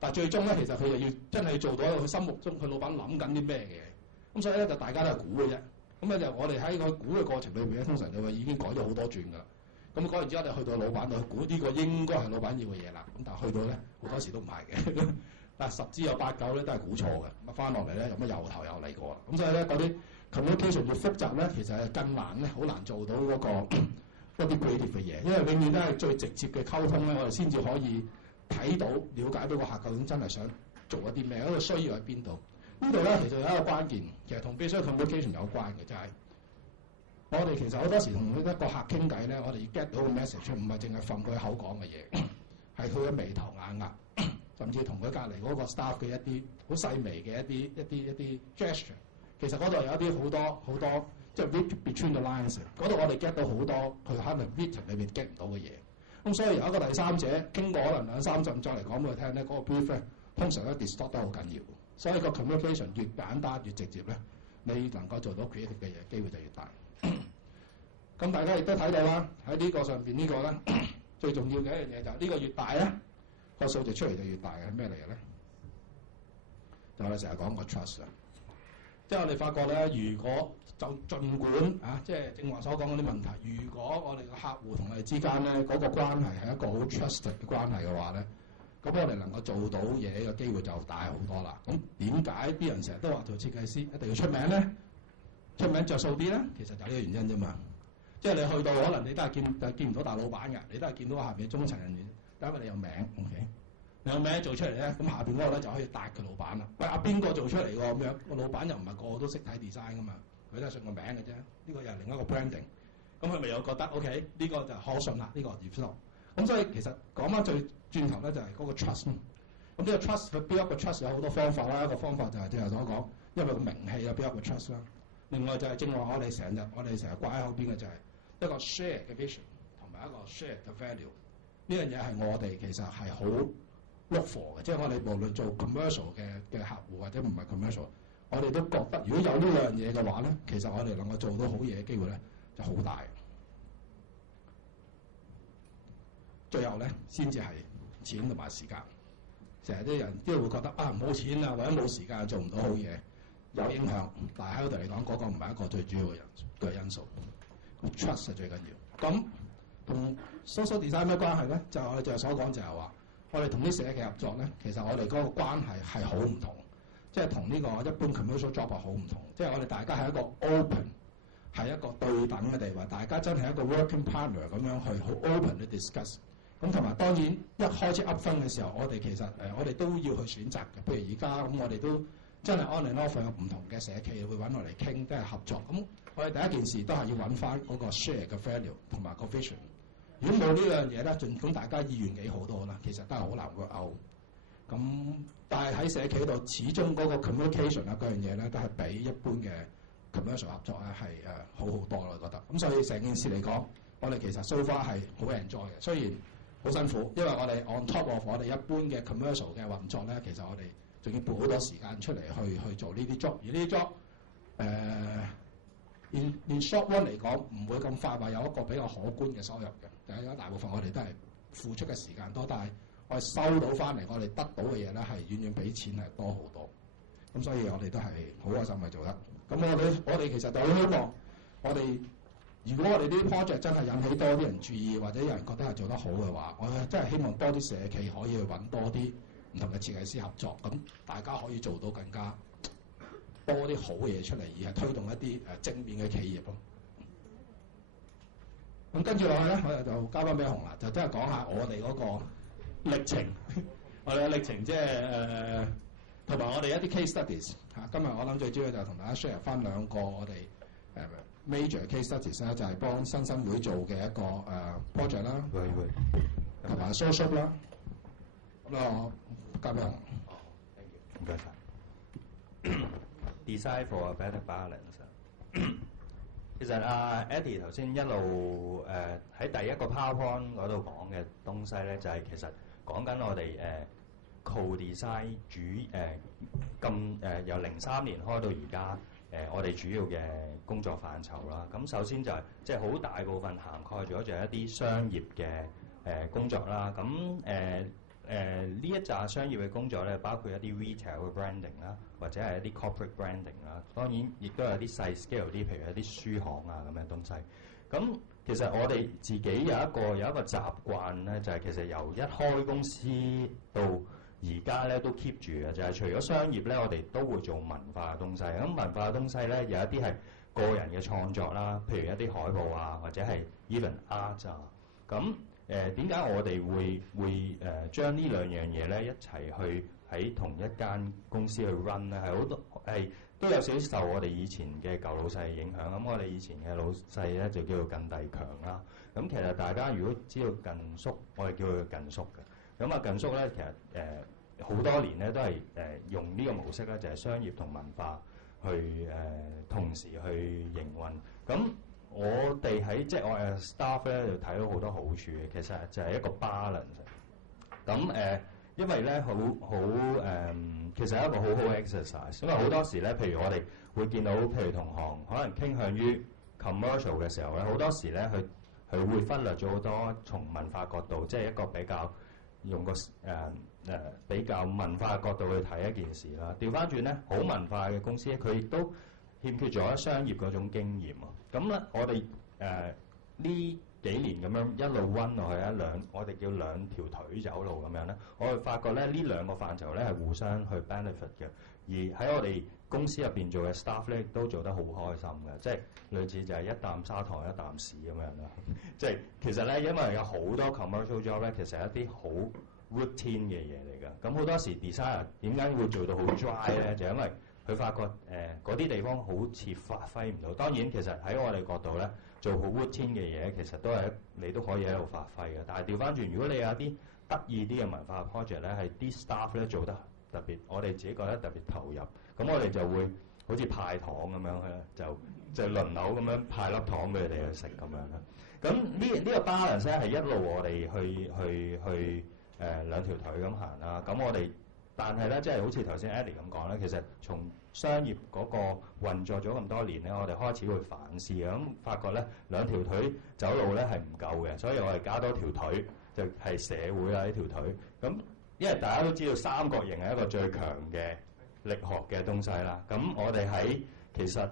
但係最終咧，其實佢就要真係做到佢心目中佢老闆諗緊啲咩嘅。咁所以咧就大家都係估嘅啫。咁咧就我哋喺個估嘅過程裏邊咧，通常就已經改咗好多轉㗎啦。咁改完之後，我哋去到老闆度估呢個應該係老闆要嘅嘢啦。咁但係去到咧好多時都唔係嘅。但係10之有8、9咧都係估錯嘅。咁翻落嚟咧有乜由頭又嚟過啦。咁所以咧嗰啲 communication 越複雜咧，其實係更難咧，好難做到嗰個一啲 creative 嘅嘢。因為永遠都係最直接嘅溝通咧，我哋先至可以睇到、了解到個客究竟真係想做一啲咩，嗰個需要喺邊度。呢度咧其實有一個關鍵，其實同 business communication 有關嘅，就係我哋其實好多時同一個客傾偈咧，我哋要 get 到個 message， 唔係淨係瞓佢口講嘅嘢，係佢嘅眉頭眼額，甚至同佢隔離嗰個 staff 嘅一啲好細微嘅一啲 gesture。其實嗰度有一啲好多即係 read between the lines， 嗰度我哋 get 到好多佢可能 written 裏面 get 唔到嘅嘢。咁所以由一個第三者經過可能2、3陣再嚟講俾佢聽咧，嗰個 brief 咧通常都 distort 得好緊要。所以個 communication 越簡單越直接咧，你能夠做到 creative 嘅嘢機會就越大。咁大家亦都睇到啦，喺呢個上邊呢個咧最重要嘅一樣嘢就係呢個越大咧，個數值出嚟就越大嘅係咩嚟嘅咧？就我哋成日講個 trust 啊，即係我哋發覺咧，如果就儘管啊，即係正話所講嗰啲問題，如果我哋嘅客戶同我哋之間咧嗰個關係係一個好 trusted 嘅關係嘅話咧，咁我哋能夠做到嘢嘅機會就大好多啦。咁點解啲人成日都話做設計師一定要出名咧？出名着數啲咧？其實就係呢個原因啫嘛。即係你去到可能你都係見唔到大老闆嘅，你都係見到下邊中層人員，因為你有名 ，OK， 你有名做出嚟咧，咁下邊嗰個咧就可以答佢老闆啦。喂，阿邊個做出嚟喎？咁樣個老闆又唔係個個都識睇 design 噶嘛，佢都係信個名嘅啫。呢個又係另一個 branding。咁佢咪又覺得 OK？呢個就可信啦，呢個接受。咁所以其實講翻最轉頭咧，就係嗰個 trust。咁呢個 trust 佢 build up 個 trust 有好多方法啦。一個方法就係正如所講，因為個名氣啊 build up 個 trust 啦。另外就係正話我哋成日掛喺口邊嘅就係一個 share 嘅 vision 同埋一個 share 嘅 value。呢樣嘢係我哋其實係好 look for 嘅，即係我哋無論做 commercial 嘅客戶或者唔係 commercial， 我哋都覺得如果有呢兩樣嘢嘅話咧，其實我哋能夠做到好嘢嘅機會咧就好大。最後咧先至係錢同埋時間。成日啲人都會覺得啊冇錢啊或者冇時間做唔到好嘢，有影響。但係喺我哋嚟講，嗰個唔係一個最主要嘅因素。trust 係最緊要。咁同 social design 咩關係咧？就係我哋就係所講就係話，我哋同啲社企合作咧，其實我哋嗰個關係係好唔同，即係同呢個一般 commercial job 係好唔同。即係我哋大家係一個 open， 係一個對等嘅地位，大家真係一個 working partner 咁樣去好 open 去 discuss。咁同埋當然一開始 up 分嘅時候，我哋其實我哋都要去選擇嘅。譬如而家咁，我哋都真係 on and off 有唔同嘅社企會揾我嚟傾，都係合作。咁我哋第一件事都係要揾翻嗰個 share 嘅 value 同埋個 vision。如果冇呢樣嘢咧，儘管大家意願幾好都好啦，其實都係好難 work out。咁但係喺社企度，始終嗰個 communication 啊嗰樣嘢咧，都係比一般嘅 commercial 合作咧係好好多咯，我覺得。咁所以成件事嚟講，我哋其實 so far 係好 enjoy 嘅，雖然好辛苦，因為我哋 on top of 我哋一般嘅 commercial 嘅運作咧，其實我哋仲要撥好多時間出嚟去做呢啲 job， 而呢啲 job in short run 嚟講唔會咁快話有一個比較可觀嘅收入嘅。第一，大部分我哋都係付出嘅時間多，但係我哋收到翻嚟，我哋得到嘅嘢咧係遠遠比錢係多好多。咁所以我哋都係好開心去做得。咁我哋其實就好希望我哋。如果我哋呢啲 project 真係引起多啲人注意，或者有人覺得係做得好嘅話，我真係希望多啲社企可以去揾多啲唔同嘅設計師合作，咁大家可以做到更加多啲好嘢出嚟，而係推動一啲正面嘅企業咯。咁跟住落去咧，我哋就交翻俾洪啦，就真係講下我哋嗰個歷程，我哋嘅歷程即係同埋我哋一啲 case studies 嚇。今日我諗最主要就係同大家 share 翻兩個我哋major case studies 咧，就係幫新生會做嘅一個project 啦，同埋 social 啦。咁我交俾洪。唔該晒。Design for a better balance。其實Eddie 頭先一路喺第一個 PowerPoint 嗰度講嘅東西咧，就係其實講緊我哋co-design 由03年開到而家。我哋主要嘅工作範疇啦，咁首先就係即係好大部分涵蓋咗就係一啲商業嘅工作啦。咁呢一紮商業嘅工作咧，包括一啲 retail 嘅 branding 啦，或者係一啲 corporate branding 啦。當然，亦都有啲細 scale 啲，譬如一啲書行啊咁樣東西。咁其實我哋自己有一個習慣咧，就係其實由一開公司到而家咧都 keep 住嘅，就係除咗商業咧，我哋都會做文化嘅東西。咁文化嘅東西咧，有一啲係個人嘅創作啦，譬如一啲海報啊，或者係 even art 啊。咁點解我哋會將呢兩樣嘢咧一齊去喺同一間公司去 run 咧？係好多係都有少少受我哋以前嘅舊老細影響。咁我哋以前嘅老細咧就叫做近帝強啦。咁其實大家如果知道近叔，我哋叫佢近叔嘅。咁啊近叔咧其實好多年咧都係用呢個模式咧，就係商業同文化去同時去營運。咁我哋喺即係我哋 staff 咧就睇到好多好處嘅，其實就係一個 balance。咁因為咧其實係一個好好嘅 exercise。因為好多時咧，譬如我哋會見到，譬如同行可能傾向於 commercial 嘅時候咧，好多時咧佢會忽略咗好多從文化角度，即係一個比較用個比較文化角度去睇一件事啦。調翻轉咧，好文化嘅公司咧，佢亦都欠缺咗商業嗰種經驗啊。咁咧，我哋呢幾年咁樣一路溫落去我哋叫兩條腿走路咁樣咧，我哋發覺咧呢兩個範疇咧係互相去 benefit 嘅。而喺我哋公司入邊做嘅 staff 咧，都做得好開心嘅，即係類似就係一啖砂糖一啖屎咁樣啦。即係其實咧，因為有好多 commercial job 咧，其實係一啲好 routine 嘅嘢嚟㗎。咁好多時 designer 點解會做到好 dry 咧？就因為佢發覺嗰啲地方好似發揮唔到。當然其實喺我哋角度咧，做好 routine 嘅嘢其實都係你都可以喺度發揮嘅。但係調翻轉，如果你有啲得意啲嘅文化 project 咧，係啲 staff 咧做得特別，我哋自己覺得特別投入，咁我哋就會好似派糖咁樣咧，就輪流咁樣派粒糖俾佢哋去食咁樣啦。咁呢個 balance 咧係一路我哋去兩條腿咁行啦。咁我哋但係咧，即係好似頭先 Eddie 咁講咧，其實從商業嗰個運作咗咁多年咧，我哋開始會反思嘅，咁發覺咧兩條腿走路咧係唔夠嘅，所以我哋加多條腿就係社會啦呢條腿。咁因為大家都知道三角形係一個最強嘅力學嘅東西啦。咁我哋喺其實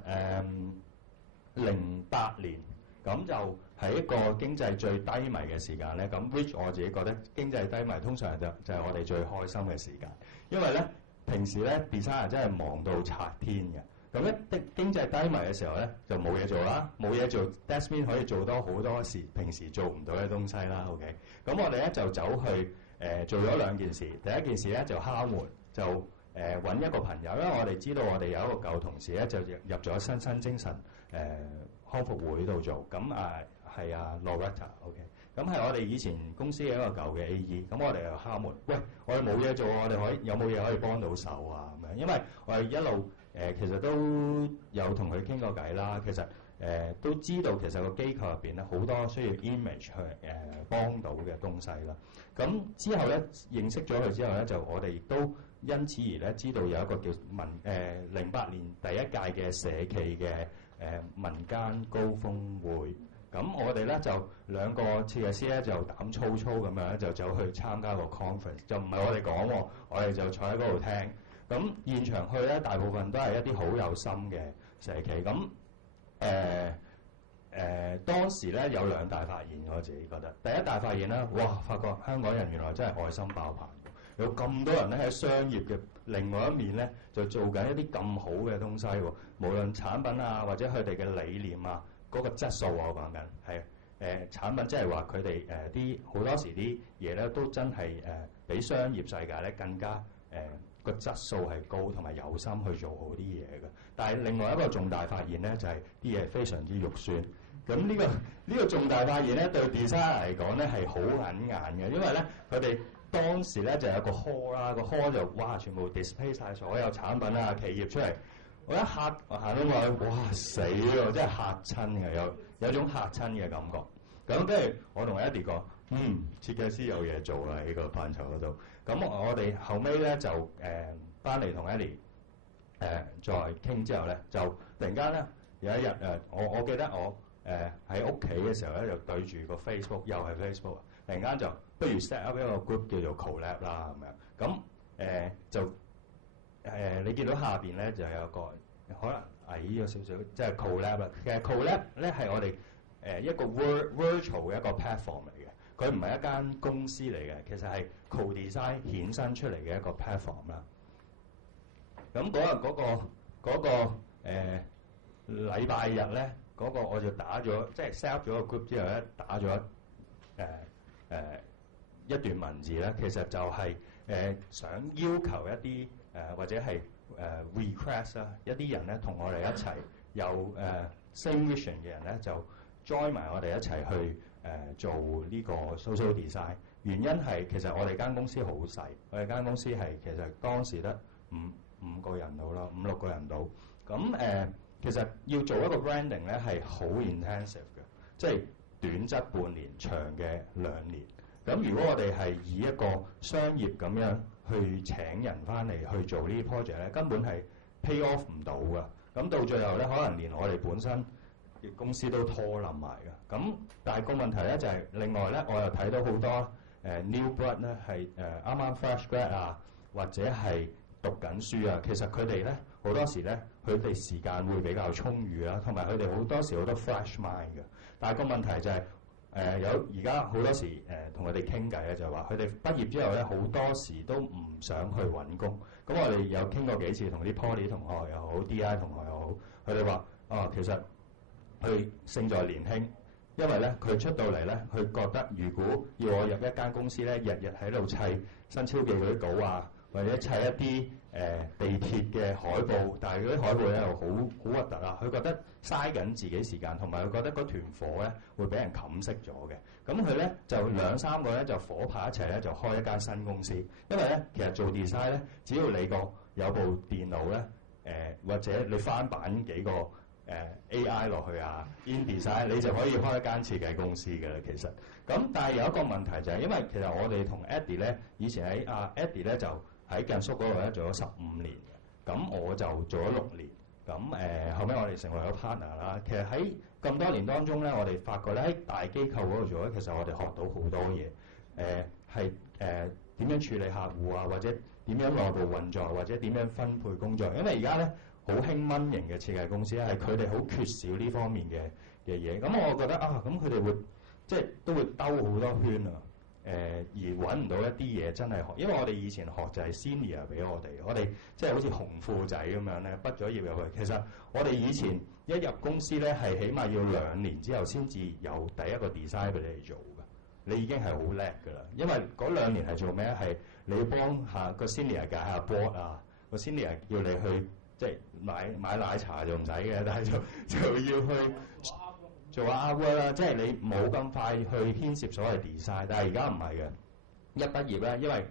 08年咁就係一個經濟最低迷嘅時間咧。咁 which 我自己覺得經濟低迷通常就係我哋最開心嘅時間，因為咧平時咧 designer 真係忙到拆天嘅。咁咧經濟低迷嘅時候咧就冇嘢做啦，冇嘢做 that means 可以做多好多時平時做唔到嘅東西啦。OK，咁我哋咧就走去做咗兩件事。第一件事咧就敲門，就揾一個朋友，因為我哋知道我哋有一個舊同事咧就入咗新生精神康復會度做。咁係Loretta，OK，咁係我哋以前公司嘅一個舊嘅 AE。咁我哋就敲門，喂，我哋冇嘢做，我哋有冇嘢可以幫到手啊？咁樣，因為我哋一路其實都有同佢傾過偈啦。其實都知道其實個機構入邊咧好多需要 image 去幫到嘅東西啦。咁之後咧認識咗佢之後咧，就我哋亦都因此而咧知道有一個叫08年第一屆嘅社企嘅民間高峰會。咁我哋咧就兩個設計師咧就膽粗粗咁樣咧就走去參加個 conference， 就唔係我哋講喎，我哋就坐喺嗰度聽。咁現場去咧大部分都係一啲好有心嘅社企。咁當時咧有兩大發現，我自己覺得第一大發現咧，哇！發覺香港人原來真係愛心爆棚，有咁多人咧喺商業嘅另外一面咧就做緊一啲咁好嘅東西喎。無論產品啊或者佢哋嘅理念啊，嗰個質素我講緊係產品，即係話佢哋啲好多時啲嘢咧都真係比商業世界咧更加個質素係高，同埋有心去做好啲嘢嘅。但係另外一個重大發現咧，就係啲嘢非常之肉酸。咁呢個重大發現咧，對 designer 嚟講咧係好緊眼嘅，因為咧佢哋當時咧就有個 hall 啦，個 hall 就哇全部 display 晒所有產品啊企業出嚟。我一嚇，我行到過去，哇死喎！真係嚇親嘅，有種嚇親嘅感覺。咁跟住我同 Eddie 講，設計師有嘢做啦喺個範疇嗰度。咁我哋後尾咧就翻嚟同 Eddie 再傾之後咧，就突然間咧有一日我記得我喺屋企嘅時候咧，就對住個 Facebook， 又係 Facebook，突然間就不如 set up 一個 group 叫做 collab 啦咁樣。咁你見到下邊咧就有個可能矮咗少少，即係 collab 啦。其實 collab 咧係我哋一個 virtual 嘅一個 platform 嚟嘅，佢唔係一間公司嚟嘅，其實係 co-design 衍生出嚟嘅一個 platform 啦。咁嗰個禮拜日咧，嗰個我就打咗，即係 set up 咗個 group 之後咧，打咗一段文字咧，其實就係想要求一啲或者係request 啦，一啲人咧同我哋一齊有same vision 嘅人咧就 join 埋我哋一齊去做呢個 social design。原因係其實我哋間公司好細，我哋間公司係其實當時得五個人到啦，5-6個人到。咁其實要做一個 branding 咧係好 intensive 嘅，即係短則半年，長嘅2年。咁如果我哋係以一個商業咁樣去請人翻嚟去做呢啲 project 咧，根本係 pay off 唔到㗎。咁到最後咧，可能連我哋本身嘅公司都拖冧埋㗎。咁但係個問題咧就係、另外咧，我又睇到好多new blood 咧係啱啱 fresh grad 啊，或者係讀緊書啊，其實佢哋咧好多時咧，佢哋時間會比較充裕啦，同埋佢哋好多時好多 fresh mind 嘅。但係個問題就係、有而家好多時同佢哋傾偈咧，就係話佢哋畢業之後咧，好多時都唔想去揾工。咁我哋有傾過幾次，同啲 Poly 同學又好 ，DI 同學又好，佢哋話其實佢勝在年輕，因為咧佢出到嚟咧，佢覺得如果要我入一間公司咧，日日喺度砌新超記嗰啲稿啊，或者砌一啲地鐵嘅海報，但係嗰啲海報咧又好核突啊！佢覺得嘥緊自己時間，同埋佢覺得嗰團火咧會俾人冚熄咗嘅。咁佢咧就2-3個咧就夥拍一齊咧就開一間新公司。因為咧其實做 design 咧，只要你有部電腦咧，或者你翻版幾個AI 落去啊 InDesign， 你就可以開一間設計公司嘅啦。其實咁，但係有一個問題就係，因為其實我哋同 Eddie 咧以前喺Eddie 咧就喺近宿嗰度咧做咗15年嘅，咁我就做咗6年，咁後尾我哋成為咗 partner 啦。其實喺咁多年當中咧，我哋發覺咧喺大機構嗰度做咧，其實我哋學到好多嘢，係點樣處理客戶啊，或者點樣內部運作，或者點樣分配工作。因為而家咧好興蚊型嘅設計公司咧，係佢哋好缺少呢方面嘅嘢。咁我覺得咁佢哋會即係都會兜好多圈啊。而揾唔到一啲嘢真係學，因為我哋以前學就係 senior 俾我哋即係好似紅褲仔咁樣咧，畢咗業入去。其實我哋以前一入公司咧，係起碼要2年之後先至有第一個 design 俾你哋做嘅。你已經係好叻㗎啦，因為嗰2年係做咩？係你要幫下個 senior 解下 board 啊，個 senior 叫你去即係買奶茶就唔使嘅，但係就要去做下 artwork 啦，即係你冇咁快去牽涉所謂 design， 但係而家唔係嘅。一畢業咧，因為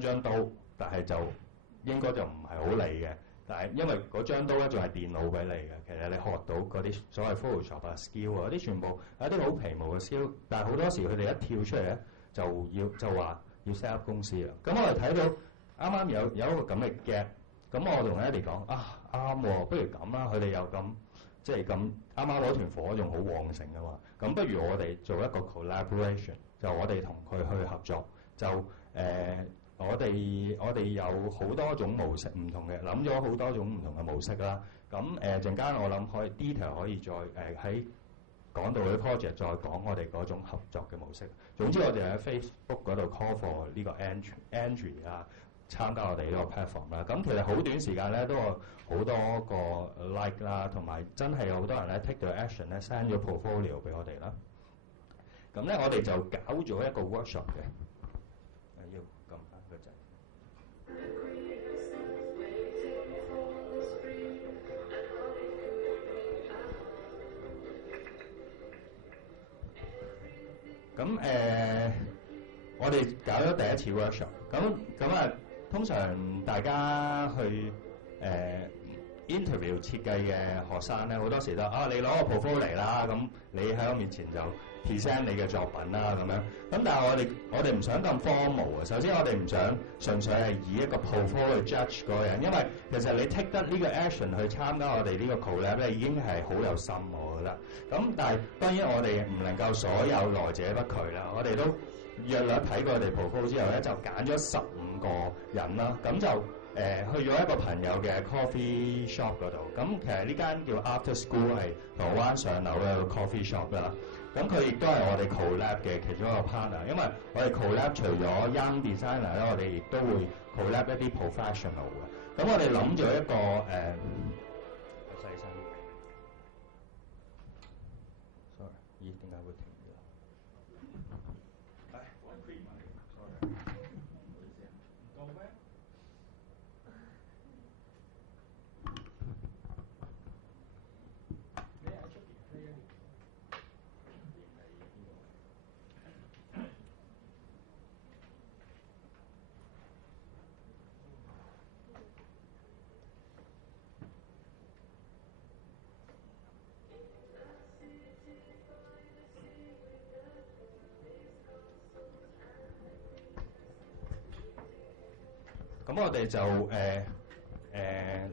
張刀，但係就應該就唔係好理嘅。但係因為嗰張刀咧仲係電腦俾你嘅，其實你學到嗰啲所謂 Photoshop 啊 skill 啊，嗰啲全部係一啲好皮毛嘅 skill。但係好多時佢哋一跳出嚟咧，就話要 set up 公司啦。咁我哋睇到啱啱有一個咁嘅 gap，咁我同 Eddie 講啱喎，不如咁啦，佢哋又咁。即係咁啱啱嗰團火仲好旺盛㗎嘛，咁不如我哋做一個 collaboration，就我哋同佢去合作，就我哋有好多種模式唔同嘅，諗咗好多種唔同嘅模式啦。咁陣間我諗可以 detail 可以再喺講到啲 project 再講我哋嗰種合作嘅模式。總之我哋喺 Facebook 嗰度 call for 呢個 entry 啊。參加我哋呢個 platform 啦，咁其實好短時間咧都有好多個 like 啦，同埋真係有好多人咧 take 到 action 咧 send 咗 portfolio 俾我哋啦。咁咧我哋就搞咗一個 workshop 嘅，要撳翻個掣。咁我哋搞咗第一次 workshop，咁通常大家去interview 設計嘅學生咧，好多時都你攞個 portfolio 嚟啦，咁你喺我面前就 present 你嘅作品啦咁樣。咁但係我哋唔想咁 formal 啊。首先我哋唔想純粹係以一個 portfolio judge 嗰個人，因為其實你 take 得呢個 action 去參加我哋呢個 collab 咧，已經係好有心我覺得。咁但係當然我哋唔能夠所有來者不拒啦，我哋都約略睇過我哋 proposal 之後咧，就揀咗15個人啦，咁就去咗一個朋友嘅 coffee shop 嗰度。咁其實呢間叫 After School 係銅鑼灣上樓嘅一個 coffee shop 啦。咁佢亦都係我哋 collab 嘅其中一個 partner，因為我哋 collab 除咗 young designer 咧，我哋亦都會 collab 一啲 professional 嘅。咁我哋諗咗一個細聲 ，sorry， 咦點解會停咗？我 cream 埋 sorry， 唔好意思啊，唔夠咩？你喺出邊飛啊？咁我哋就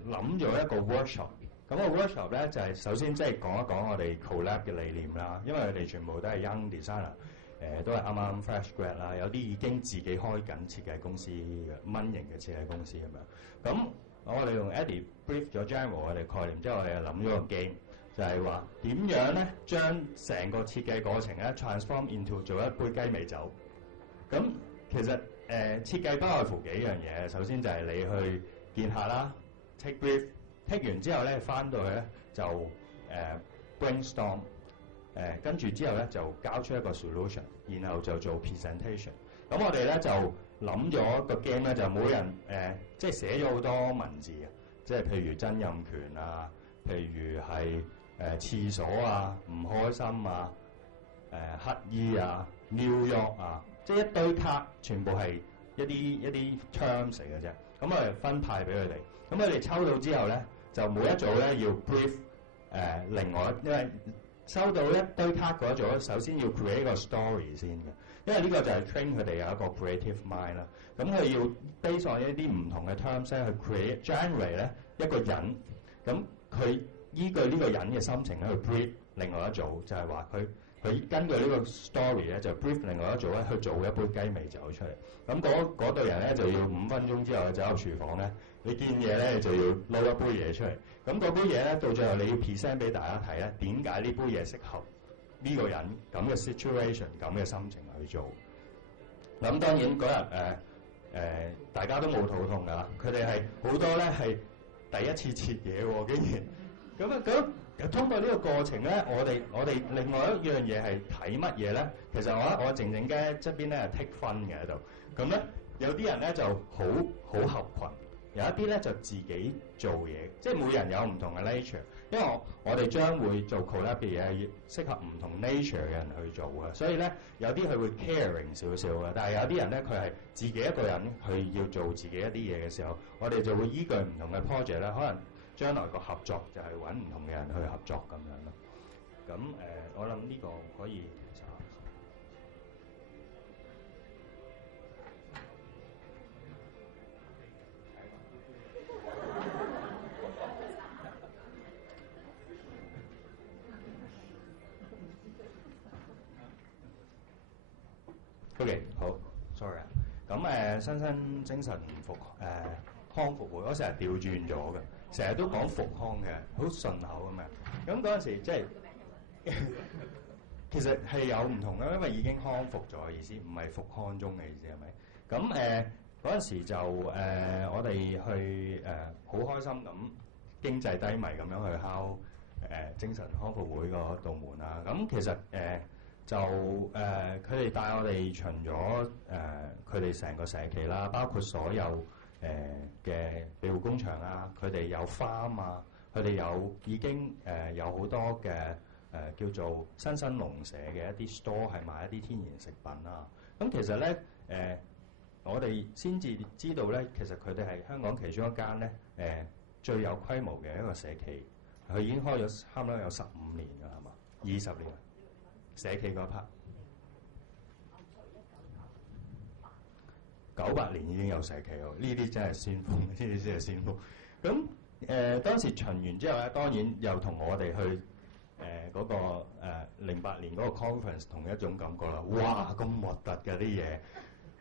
諗咗一個 workshop。咁個 workshop 咧就係首先即係講一講我哋 collab 嘅理念啦。因為佢哋全部都係 young designer，都係啱啱 fresh grad 啦，有啲已經自己開緊設計公司嘅蚊型嘅設計公司咁樣。咁我哋用 Eddie brief 咗 general 我哋概念之後，我哋就諗咗個 game，就係話點樣咧將成個設計過程咧 transform into 做一杯雞尾酒。咁其實設計不外乎幾樣嘢，首先就係你去見客啦 ，take brief，take 完之後咧翻到去咧就brainstorm，跟住之後咧就交出一個 solution， 然後就做 presentation。咁我哋咧就諗咗個 game 咧，就每人即係寫咗好多文字嘅，即係譬如曾蔭權啊，譬如係廁所啊，唔開心啊，乞衣啊 ，New York 啊。即係一堆卡，全部係一啲 terms 嚟嘅啫。咁我哋分派俾佢哋。咁佢哋抽到之後咧，就每一組咧要 brief 另外，因為收到一堆卡嗰組，首先要 create 一個 story 先嘅。因為呢個就係 train 佢哋有一個 creative mind 啦。咁佢要 base on 一啲唔同嘅 terms 咧去 generate 咧一個人。咁佢依據呢個人嘅心情咧去 brief 另外一組，就係話佢根據呢個 story 咧，就 brief 另外一組咧去做一杯雞尾酒出嚟。咁嗰隊人咧就要5分鐘之後走入廚房咧，你見嘢咧就要撈一杯嘢出嚟。咁嗰杯嘢咧到最後你要 present 俾大家睇咧，點解呢杯嘢適合呢個人咁嘅 situation、咁嘅心情去做。咁當然嗰日大家都冇肚痛㗎啦，佢哋係好多咧係第一次切嘢喎，竟然咁通過呢個過程咧，我哋另外一樣嘢係睇乜嘢咧？其實我靜靜嘅側邊咧係 take 分嘅喺度。咁咧有啲人咧就好合群，有一啲咧就自己做嘢，即係每人有唔同嘅 nature。因為我哋將會做 collab 嘅嘢係適合唔同 nature 嘅人去做嘅，所以咧有啲佢會 caring 少少嘅，但係有啲人咧佢係自己一個人去要做自己一啲嘢嘅時候，我哋就會依據唔同嘅 project 咧，可能將來個合作就係揾唔同嘅人去合作咁樣咯。咁我諗呢個可以查。OK， 好 ，sorry 啊。咁新精神康復會，我成日調轉咗嘅，成日都講復康嘅，好順口咁樣。咁嗰陣時即係其實係有唔同嘅，因為已經康復咗嘅意思，唔係復康中嘅意思係咪？咁嗰陣時就我哋去好開心咁經濟低迷咁樣去敲精神康復會嗰道門啦。咁其實就佢哋帶我哋巡咗佢哋成個社企啦，包括所有嘅庇護工場啊，佢哋有 farm 啊，佢哋已經有好多嘅叫做新生農舍嘅一啲 store 係賣一啲天然食品啦。咁其實咧我哋先至知道咧，其實佢哋係香港其中一間咧最有規模嘅一個社企，佢已經開咗差唔多有15年㗎啦，係嘛？20年。社企嗰 part， 98年已經有社企喎，呢啲真係先鋒，呢啲先係先鋒。咁當時巡完之後咧，當然又同我哋去嗰個08年嗰個 conference 同一種感覺啦。哇！咁核突嘅啲嘢，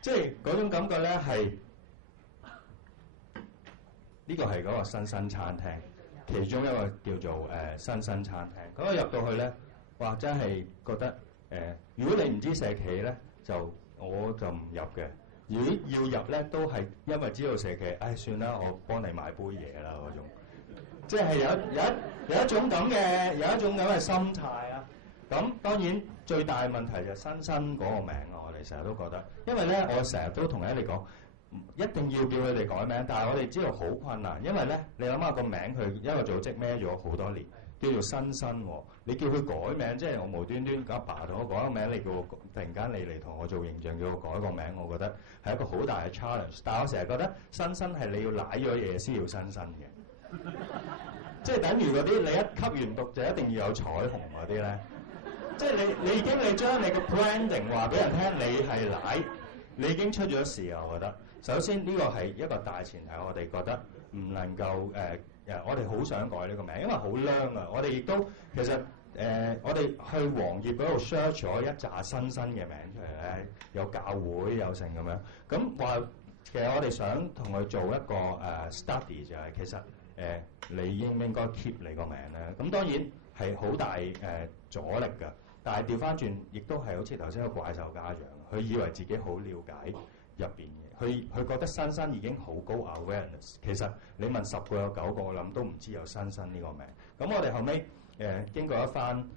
即係嗰種感覺咧係呢個係嗰個新餐廳，其中一個叫做新餐廳。咁我入到去咧，哇！真係覺得如果你唔知社企咧，我就唔入嘅。如果要入咧，都係因為知道社企，算啦，我幫你買杯嘢啦嗰種。即係有一種咁嘅心態啊！咁當然最大嘅問題就係新嗰個名啊！我哋成日都覺得，因為咧我成日都同你哋講，一定要叫佢哋改名，但係我哋知道好困難，因為咧你諗下個名佢一個組織孭咗好多年，叫做新喎，你叫佢改名，即係我無端端阿爸同我改個名，你叫我突然間你嚟同我做形象，叫我改個名，我覺得係一個好大嘅 challenge。但係我成日覺得新係你要舐咗嘢先要新嘅。即係等於嗰啲你一吸完毒就一定要有彩虹嗰啲咧，即係你已經將你個 branding 話俾人聽你係奶，你已經出咗事啊！我覺得首先呢個係一個大前提，我哋覺得唔能夠我哋好想改呢個名，因為好靚啊！我哋亦都其實我哋去黃頁嗰度 search 咗一紮新嘅名出嚟咧，有教會有成咁樣，咁話其實我哋想同佢做一個study 就係其實。你應唔應該 keep 你個名咧？咁當然係好大阻力㗎。但係調翻轉，亦都係好似頭先個怪獸家長，佢以為自己好了解入邊嘅，佢覺得新已經好高 awareness。其實你問10個有9個，我諗都唔知有新呢個名。咁我哋後尾經過一番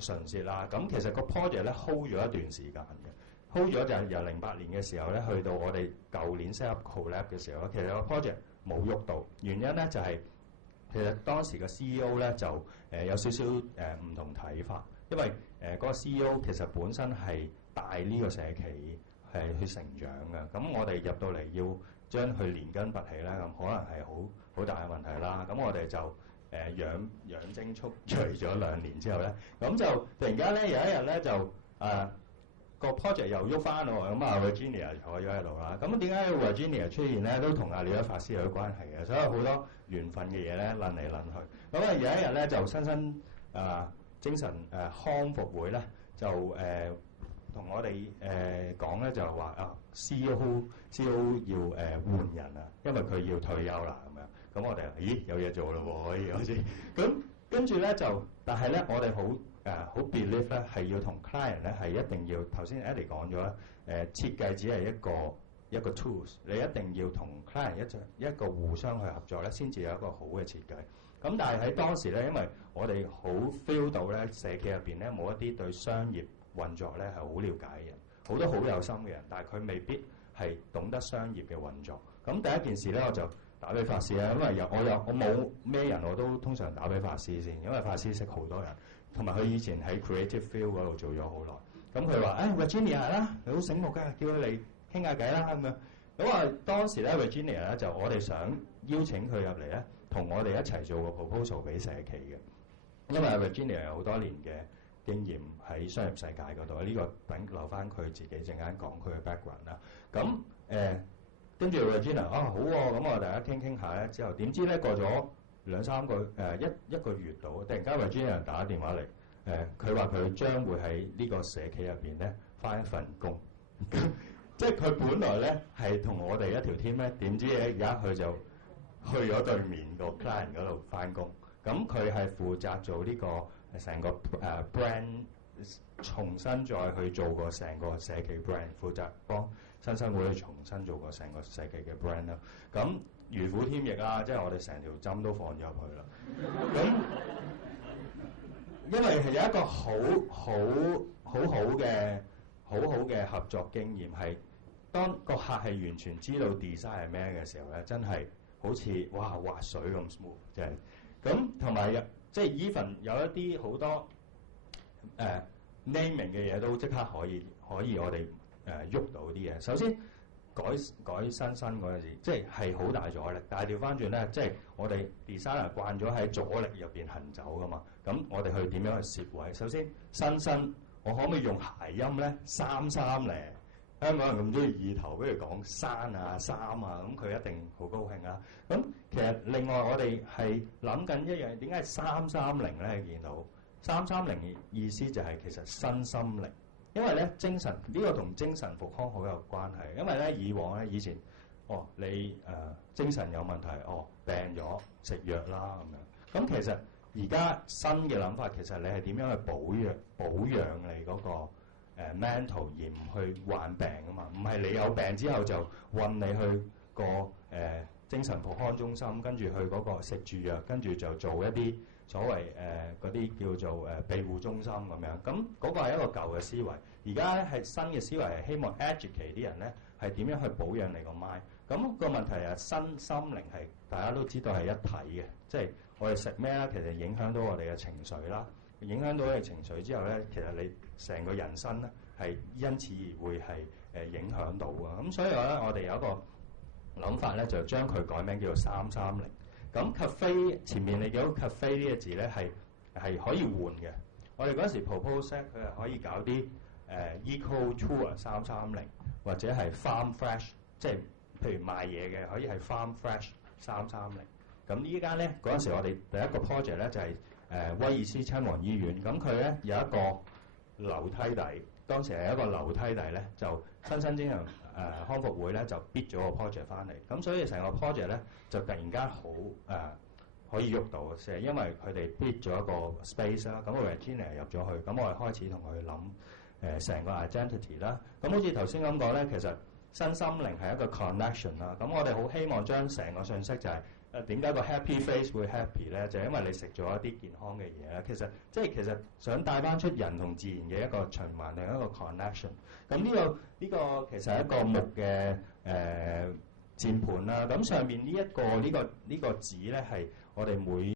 唇舌啦，咁其實個 project 咧 hold 咗一段時間嘅 ，hold 咗就係由08年嘅時候咧，去到我哋舊年 set up collab 嘅時候咧，其實個 project冇喐到，原因咧就係、其實當時嘅 CEO 咧就有少少唔同睇法，因為嗰個 CEO 其實本身係帶呢個社企係去成長嘅，咁我哋入到嚟要將佢連根拔起咧，咁可能係好大嘅問題啦。咁我哋就養精蓄銳咗2年之後咧，咁就突然間咧有一日咧就個 project 又喐翻咯，咁啊 Virginia 坐咗喺度啦。咁點解 Virginia 出現咧，都同阿李一法師有關係嘅，所以好多緣分嘅嘢咧，撚嚟撚去。咁啊有一日咧就新精神康復會咧，就同我哋講咧就話CEO 要換人啊，因為佢要退休啦咁樣。咁我哋咦有嘢做咯喎，可以好似咁跟住咧就，但係咧我哋好 believe 咧係要同 client 咧係一定要頭先 Eddie 講咗啦，設計只係一個 tools， 你一定要同 client 一個互相去合作咧，先至有一個好嘅設計。咁但係喺當時咧，因為我哋好 feel 到咧社企入邊咧冇一啲對商業運作咧係好了解嘅人，好多好有心嘅人，但係佢未必係懂得商業嘅運作。咁第一件事咧我就打俾法師啦，因為我冇咩人我都通常打俾法師先，因為法師識好多人。同埋佢以前喺 creative field 嗰度做咗好耐，咁佢話Virginia 啦，你好醒目㗎，叫佢嚟傾下偈啦咁樣。咁啊當時咧 Virginia 咧就我哋想邀請佢入嚟咧，同我哋一齊做個 proposal 俾社企嘅，因為 Virginia 有好多年嘅經驗喺商業世界嗰度，呢個等留翻佢自己陣間講佢嘅 background 啦。咁跟住 Virginia 好喎，咁我大家傾下咧之後，點知咧過咗2-3個一個月度，突然間 Virginia 打電話嚟，佢話佢將會喺呢個社企入邊咧返一份工，即係佢本來咧係同我哋一條 team 咧，點知而家佢就去咗對面個 client 嗰度返工，咁佢係負責做呢個成個brand 重新再去做過成個社企 brand， 負責幫新生會去重新做過成個社企嘅 brand 啦，咁。如虎添翼啊！即係我哋成條針都放咗入去啦。咁因為係有一個好好嘅合作經驗，係當個客係完全知道 design 係咩嘅時候咧，真係好似哇滑水咁 smooth，即係咁同埋即係 even 有一啲好多naming 嘅嘢都即刻可以我哋喐到啲嘢。首先。改新嗰陣時，即係好大阻力。但係調翻轉咧，即係我哋 designer 慣咗喺阻力入邊行走噶嘛。咁我哋去點樣去攝位？首先新，我可唔可以用諧音咧？三咧，香港人咁中意意頭，不如講山啊、三啊，咁佢一定好高興啊。咁其實另外我哋係諗緊一樣，點解係330咧？見到330意思就係其實身心靈，因為咧精神呢個同精神復康好有關係。因為咧以前你精神有問題，病咗食藥啦咁樣。咁其實而家新嘅諗法，其實你係點樣去保養你嗰個mental 而唔去患病啊嘛？唔係你有病之後就運你去個精神復康中心，跟住去嗰個食住藥，跟住就做一啲所謂嗰啲叫做庇護中心咁樣。咁嗰個係一個舊嘅思維。而家咧係新嘅思維，係希望 educate 啲人咧係點樣去保養你個 mind。咁個問題係身心靈係大家都知道係一體嘅，即係我哋食咩咧，其實影響到我哋嘅情緒啦。影響到你情緒之後咧，其實你成個人生咧係因此而會係影響到啊。咁所以咧，我哋有一個諗法咧，就將佢改名叫做330。咁 cafe 前面你見到 cafe 呢個字咧係可以換嘅。我哋嗰時 propose 佢係可以搞啲eco tour 330，或者係 farm fresh， 即係譬如賣嘢嘅可以係 farm fresh 330。咁依家咧嗰陣時，我哋第一個 project 咧就係威爾斯親王醫院。咁佢咧有一個樓梯底，當時係一個樓梯底咧，就新精神康復會咧就 bid 咗個 project 翻嚟。咁所以成個 project 咧就突然間好可以喐到，係因為佢哋 bid 咗一個 space 啦。咁我哋 Regina 入咗去，咁我哋開始同佢諗成個 identity 啦。咁好似頭先咁講咧，其實身心靈係一個 connection 啦。咁我哋好希望將成個信息就係點解個 happy face 會 happy 咧？就係因為你食咗一啲健康嘅嘢咧。其實想帶翻出人同自然嘅一個循環，另一個 connection。咁呢個其實係一個木嘅鍵盤啦。咁上面呢個紙咧係我哋每